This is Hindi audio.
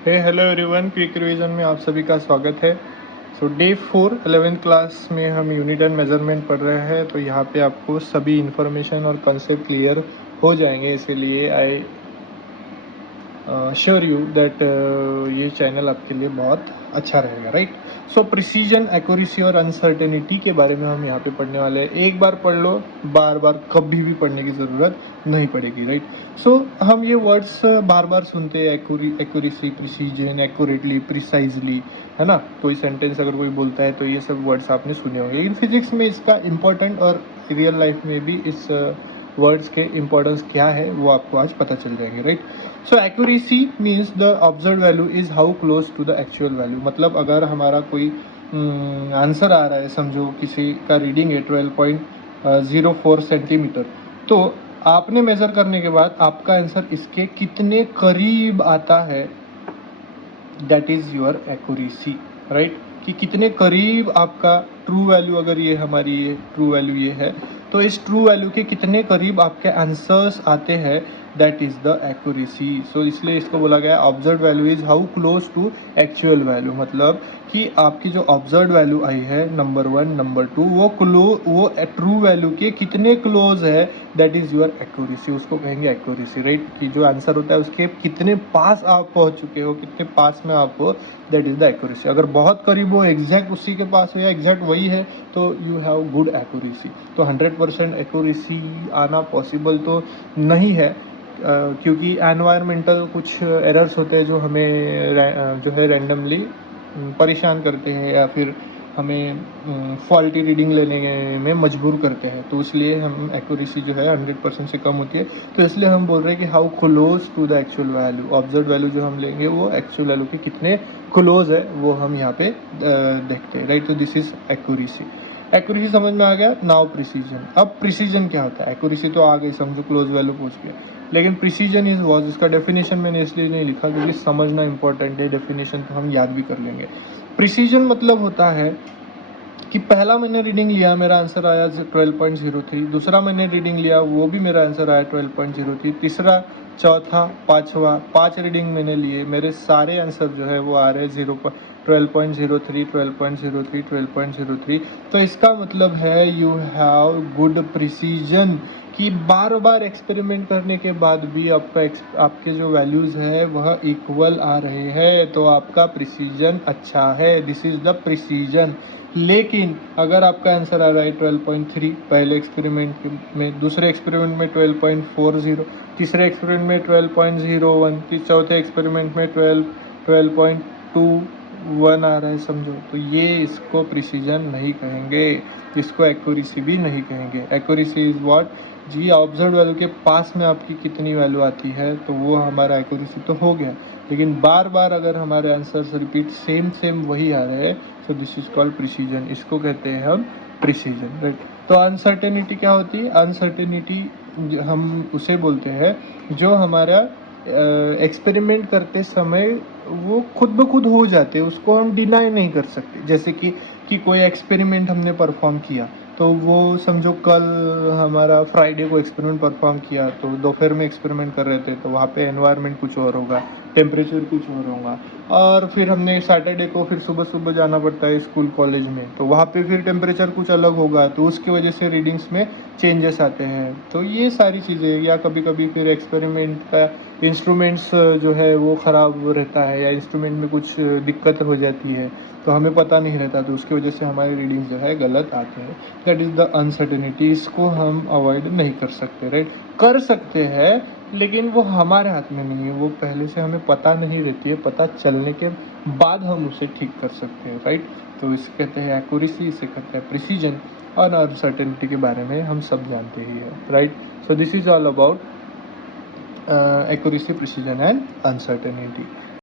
हेलो एवरीवन, क्विक रिवीजन में आप सभी का स्वागत है। डे 4 11th क्लास में हम यूनिट एंड मेजरमेंट पढ़ रहे हैं। तो यहाँ पे आपको सभी इन्फॉर्मेशन और कंसेप्ट क्लियर हो जाएंगे, इसीलिए आई श्योर यू दैट ये चैनल आपके लिए बहुत अच्छा रहेगा, राइट। सो प्रिसीजन, एक्यूरेसी और अनसर्टेनिटी के बारे में हम यहाँ पे पढ़ने वाले हैं। एक बार पढ़ लो, बार बार कभी भी पढ़ने की ज़रूरत नहीं पड़ेगी, राइट। सो हम ये वर्ड्स बार बार सुनते हैं, एक्यूरेसी, प्रिसीजन, एक्यूरेटली, प्रिसाइजली, है ना। कोई सेंटेंस अगर कोई बोलता है तो ये सब वर्ड्स आपने सुने होंगे, लेकिन फिजिक्स में इसका इम्पोर्टेंट और रियल लाइफ में भी इस वर्ड्स के इम्पोर्टेंस क्या है वो आपको आज पता चल जाएंगे, right. So accuracy means the observe value is how close to the actual value. मतलब अगर हमारा कोई आंसर आ रहा है, समझो किसी का रीडिंग है 12.04 सेंटीमीटर, तो आपने मेज़र करने के बाद आपका आंसर इसके कितने करीब आता है, that is your accuracy, right. कि कितने करीब आपका ट्रू वैल्यू, अगर ये हमारी ये ट्रू वैल्यू ये है, तो इस ट्रू वैल्यू के कितने करीब आपके आंसर्स आते हैं, that is the accuracy. So इसलिए इसको बोला गया observe value is how close to actual value. मतलब कि आपकी जो ऑब्जर्व वैल्यू आई है नंबर 1, नंबर 2, वो ट्रू वैल्यू के कितने क्लोज है, दैट इज़ योर एक्यूरेसी। उसको कहेंगे एक्यूरेसी, राइट। कि जो आंसर होता है उसके कितने पास आप पहुंच चुके हो, कितने पास में आप हो, दैट इज़ द एक्यूरेसी। अगर बहुत करीब हो, एग्जैक्ट उसी के पास हो या एग्जैक्ट वही है, तो यू हैव गुड एक्यूरेसी। तो 100% एक्यूरेसी आना पॉसिबल तो नहीं है, क्योंकि एनवायरमेंटल कुछ एरर्स होते हैं जो हमें जो है रैंडमली परेशान करते हैं या फिर हमें फॉल्टी रीडिंग लेने में मजबूर करते हैं। तो इसलिए हम एक्यूरेसी जो है 100% से कम होती है। तो इसलिए हम बोल रहे हैं कि how close to the actual value, observe value जो हम लेंगे वो एक्चुअल वैल्यू के कितने क्लोज है वो हम यहाँ पे देखते हैं, राइट। तो दिस इज एक्यूरेसी। एक्यूरेसी समझ में आ गया। Now precision. अब प्रिसीजन क्या होता है? एक्यूरेसी तो आ गई, समझो क्लोज वैल्यू पहुंच गया, लेकिन प्रिसीजन इज वॉज, इसका डेफिनेशन मैंने इसलिए नहीं लिखा क्योंकि समझना इंपॉर्टेंट है। डेफिनेशन तो हम याद भी कर लेंगे। प्रिसीजन मतलब होता है कि पहला मैंने रीडिंग लिया, मेरा आंसर आया 12.03, दूसरा मैंने रीडिंग लिया, वो भी मेरा आंसर आया 12.03, तीसरा, चौथा, पाँचवा, 5 रीडिंग मैंने लिए, मेरे सारे आंसर जो है वो आ रहे हैं 12.03, 12.03, 12.03। तो इसका मतलब है यू हैव गुड प्रिसीजन, कि बार बार एक्सपेरिमेंट करने के बाद भी आपके जो वैल्यूज़ है वह इक्वल आ रहे हैं, तो आपका प्रिसीजन अच्छा है। This is the precision. लेकिन अगर आपका आंसर आ रहा है 12.3 पहले एक्सपेरिमेंट में, दूसरे एक्सपेरिमेंट में 12.40, तीसरे एक्सपेरिमेंट में 12.01, चौथे एक्सपेरिमेंट में 12.21 आ रहा है, समझो, तो ये इसको प्रिसीजन नहीं कहेंगे, इसको एक्यूरेसी भी नहीं कहेंगे। एक्यूरेसी इज़ व्हाट जी, ऑब्जर्व वैल्यू के पास में आपकी कितनी वैल्यू आती है, तो वो हमारा एक्यूरेसी तो हो गया। लेकिन बार बार अगर हमारे आंसर्स रिपीट सेम वही आ रहे हैं, so this is called precision. इसको कहते हैं हम प्रिसीजन, राइट। तो अनसर्टेनिटी क्या होती है? अनसर्टेनिटी हम उसे बोलते हैं जो हमारा एक्सपेरिमेंट करते समय वो खुद ब खुद हो जाते हैं, उसको हम डिनाई नहीं कर सकते। जैसे कि कोई एक्सपेरिमेंट हमने परफॉर्म किया, तो वो समझो कल हमारा फ्राइडे को एक्सपेरिमेंट परफॉर्म किया, तो दोपहर में एक्सपेरिमेंट कर रहे थे, तो वहाँ पे एनवायरनमेंट कुछ और होगा, टेम्परेचर कुछ और होगा, और फिर हमने सैटरडे को फिर सुबह जाना पड़ता है स्कूल कॉलेज में, तो वहाँ पे फिर टेम्परेचर कुछ अलग होगा, तो उसकी वजह से रीडिंग्स में चेंजेस आते हैं। तो ये सारी चीज़ें, या कभी कभी फिर एक्सपेरिमेंट का इंस्ट्रूमेंट्स जो है वो ख़राब रहता है, या इंस्ट्रूमेंट में कुछ दिक्कत हो जाती है, तो हमें पता नहीं रहता, तो उसकी वजह से हमारी रीडिंग जो है गलत आते हैं। That is the uncertainty. इसको हम अवॉइड नहीं कर सकते, राइट। कर सकते हैं लेकिन वो हमारे हाथ में नहीं है, वो पहले से हमें पता नहीं रहती है, पता चलने के बाद हम उसे ठीक कर सकते हैं, राइट। तो इसे कहते हैं एक्यूरेसी, इसे कहते हैं प्रिसीजन, और अनसर्टेनिटी के बारे में हम सब जानते ही हैं, right. So this is all about accuracy, precision and uncertainty.